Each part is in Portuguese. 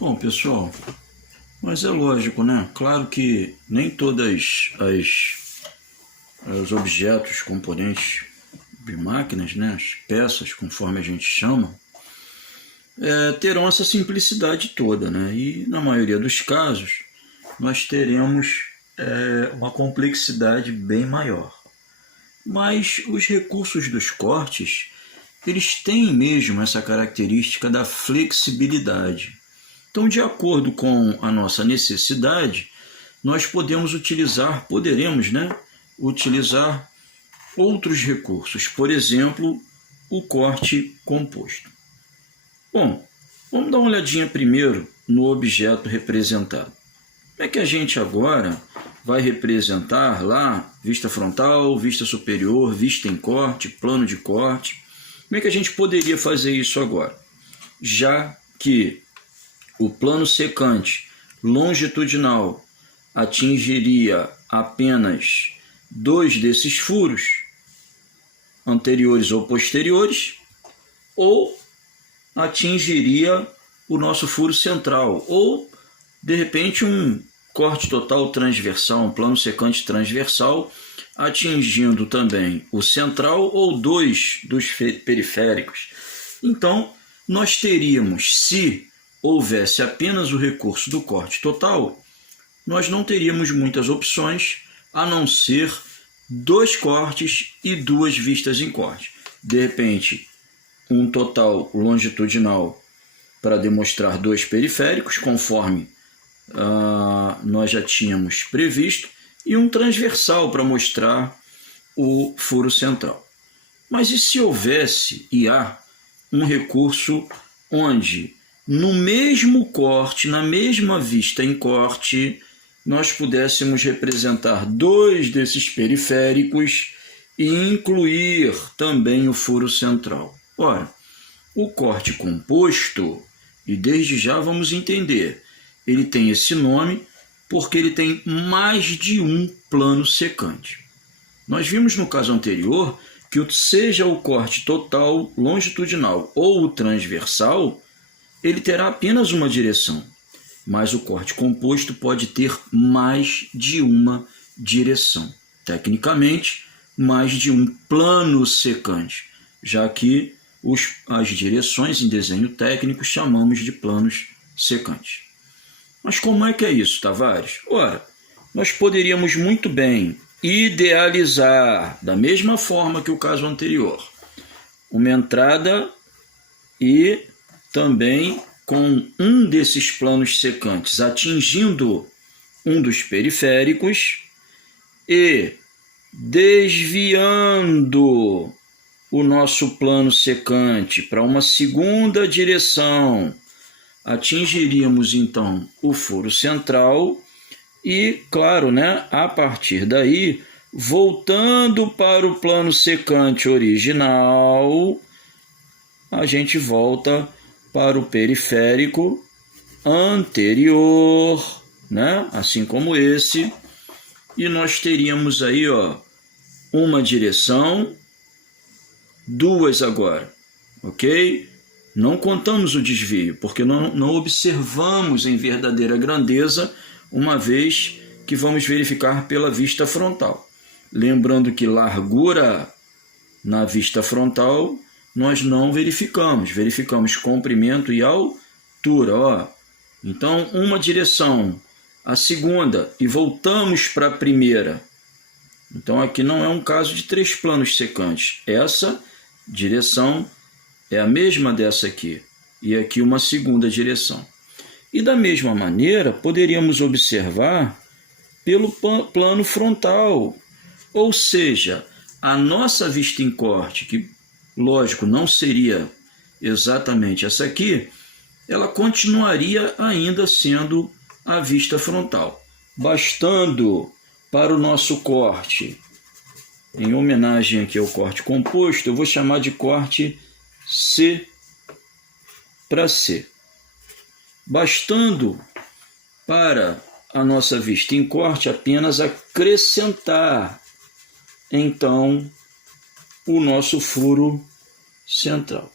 Bom, pessoal, mas é lógico, né? Claro que nem todas os objetos, componentes de máquinas, né? As peças, conforme a gente chama, terão essa simplicidade toda, né? E na maioria dos casos, nós teremos uma complexidade bem maior. Mas os recursos dos cortes, eles têm mesmo essa característica da flexibilidade. Então, de acordo com a nossa necessidade, nós poderemos, né, utilizar outros recursos, por exemplo, o corte composto. Bom, vamos dar uma olhadinha primeiro no objeto representado. Como é que a gente agora vai representar lá vista frontal, vista superior, vista em corte, plano de corte? Como é que a gente poderia fazer isso agora? Já que o plano secante longitudinal atingiria apenas dois desses furos, anteriores ou posteriores, ou atingiria o nosso furo central, ou de repente um corte total transversal, um plano secante transversal, atingindo também o central ou dois dos periféricos. Então, nós teríamos, se houvesse apenas o recurso do corte total, nós não teríamos muitas opções a não ser dois cortes e duas vistas em corte. De repente, um total longitudinal para demonstrar dois periféricos, conforme nós já tínhamos previsto, e um transversal para mostrar o furo central. Mas e se houvesse e há um recurso onde no mesmo corte, na mesma vista em corte, nós pudéssemos representar dois desses periféricos e incluir também o furo central? Ora, o corte composto, e desde já vamos entender, ele tem esse nome porque ele tem mais de um plano secante. Nós vimos no caso anterior que seja o corte total, longitudinal ou o transversal, ele terá apenas uma direção, mas o corte composto pode ter mais de uma direção. Tecnicamente, mais de um plano secante, já que as direções em desenho técnico chamamos de planos secantes. Mas como é que é isso, Tavares? Ora, nós poderíamos muito bem idealizar, da mesma forma que o caso anterior, uma entrada e também com um desses planos secantes atingindo um dos periféricos e desviando o nosso plano secante para uma segunda direção, atingiríamos então o furo central e, claro, né, a partir daí, voltando para o plano secante original, a gente volta para o periférico anterior, né? Assim como esse, e nós teríamos aí, uma direção, duas agora, ok? Não contamos o desvio, porque não observamos em verdadeira grandeza, uma vez que vamos verificar pela vista frontal. Lembrando que largura na vista frontal nós não verificamos comprimento e altura. Então, uma direção, a segunda, e voltamos para a primeira. Então, aqui não é um caso de três planos secantes. Essa direção é a mesma dessa aqui, e aqui uma segunda direção. E da mesma maneira, poderíamos observar pelo plano frontal, ou seja, a nossa vista em corte, que lógico não seria exatamente essa aqui, ela continuaria ainda sendo a vista frontal. Bastando para o nosso corte, em homenagem aqui ao corte composto, eu vou chamar de corte C para C. Bastando para a nossa vista em corte apenas acrescentar, então, o nosso furo central.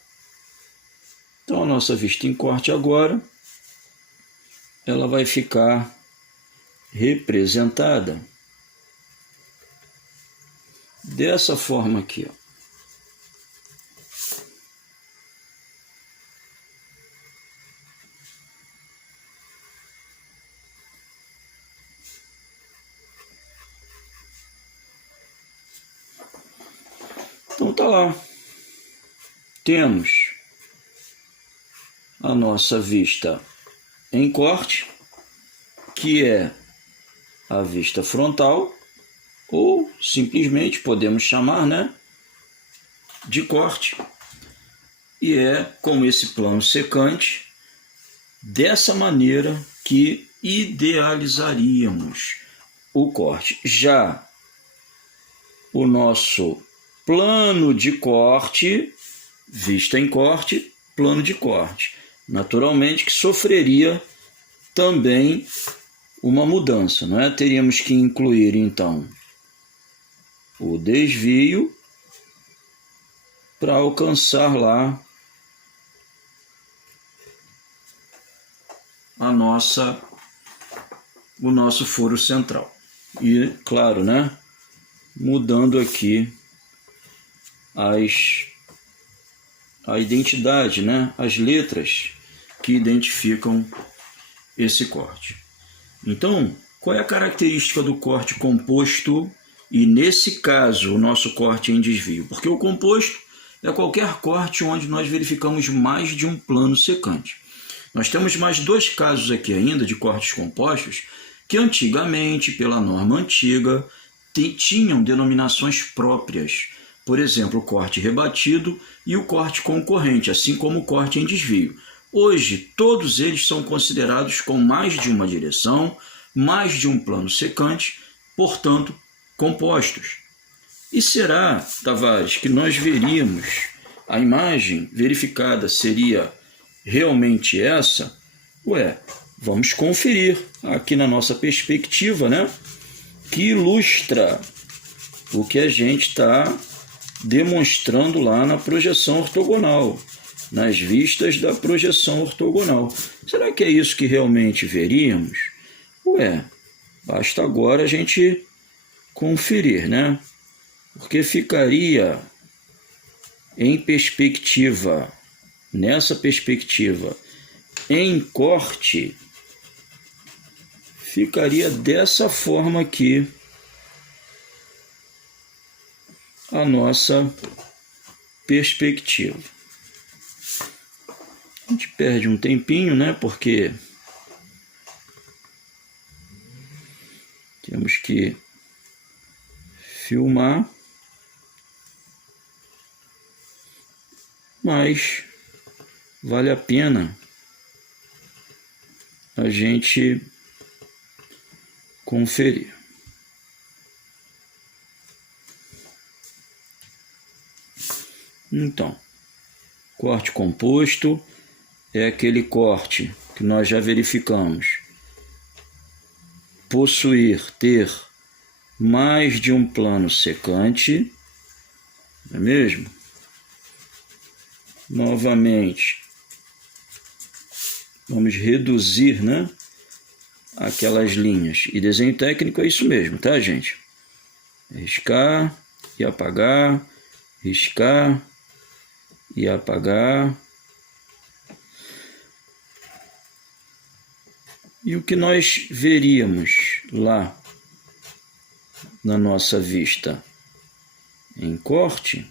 Então, a nossa vista em corte agora ela vai ficar representada dessa forma aqui, ó. Então tá lá. Temos a nossa vista em corte, que é a vista frontal, ou simplesmente podemos chamar, né, de corte. E é com esse plano secante, dessa maneira que idealizaríamos o corte. Já o nosso plano de corte, vista em corte, plano de corte, naturalmente que sofreria também uma mudança, não é? Teríamos que incluir então o desvio para alcançar lá o nosso furo central. E, claro, né, mudando aqui a identidade, né, as letras que identificam esse corte. Então, qual é a característica do corte composto e, nesse caso, o nosso corte em desvio? Porque o composto é qualquer corte onde nós verificamos mais de um plano secante. Nós temos mais dois casos aqui ainda de cortes compostos que antigamente, pela norma antiga, tinham denominações próprias. Por exemplo, o corte rebatido e o corte concorrente, assim como o corte em desvio. Hoje, todos eles são considerados com mais de uma direção, mais de um plano secante, portanto, compostos. E será, Tavares, que nós veríamos, a imagem verificada seria realmente essa? Ué, vamos conferir aqui na nossa perspectiva, né, que ilustra o que a gente está demonstrando lá na projeção ortogonal, nas vistas da projeção ortogonal. Será que é isso que realmente veríamos? Ué, basta agora a gente conferir, né? Porque ficaria em perspectiva, nessa perspectiva, em corte, ficaria dessa forma aqui a nossa perspectiva. A gente perde um tempinho, né? Porque temos que filmar, mas vale a pena a gente conferir. Então, corte composto é aquele corte que nós já verificamos ter mais de um plano secante, não é mesmo? Novamente, vamos reduzir, né, aquelas linhas. E desenho técnico é isso mesmo, tá, gente? Riscar e apagar, riscar e apagar. E o que nós veríamos lá na nossa vista em corte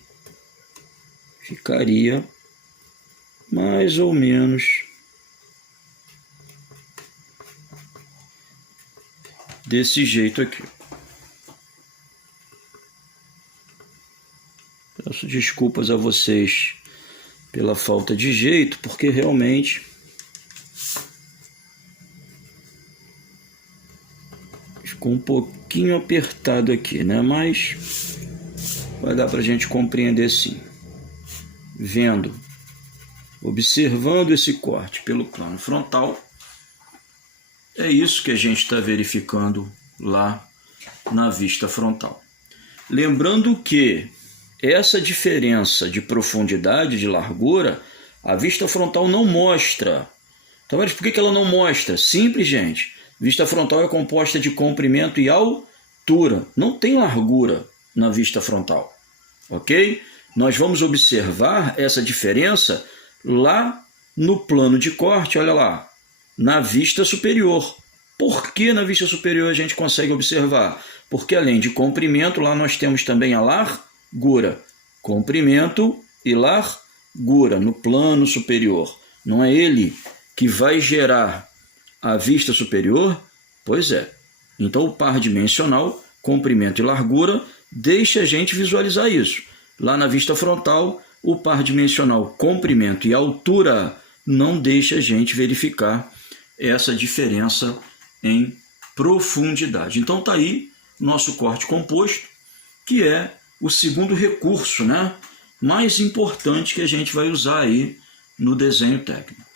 ficaria mais ou menos desse jeito aqui. Peço desculpas a vocês pela falta de jeito, porque realmente ficou um pouquinho apertado aqui, né? Mas vai dar para a gente compreender sim. Observando esse corte pelo plano frontal, é isso que a gente está verificando lá na vista frontal. Lembrando que essa diferença de profundidade, de largura, a vista frontal não mostra. Então, por que ela não mostra? Simples, gente. Vista frontal é composta de comprimento e altura. Não tem largura na vista frontal. Ok? Nós vamos observar essa diferença lá no plano de corte, olha lá, na vista superior. Por que na vista superior a gente consegue observar? Porque além de comprimento, lá nós temos também a largura. Comprimento e largura no plano superior. Não é ele que vai gerar a vista superior? Pois é. Então o par dimensional, comprimento e largura, deixa a gente visualizar isso. Lá na vista frontal, o par dimensional, comprimento e altura, não deixa a gente verificar essa diferença em profundidade. Então está aí nosso corte composto, que é o segundo recurso, né, mais importante que a gente vai usar aí no desenho técnico.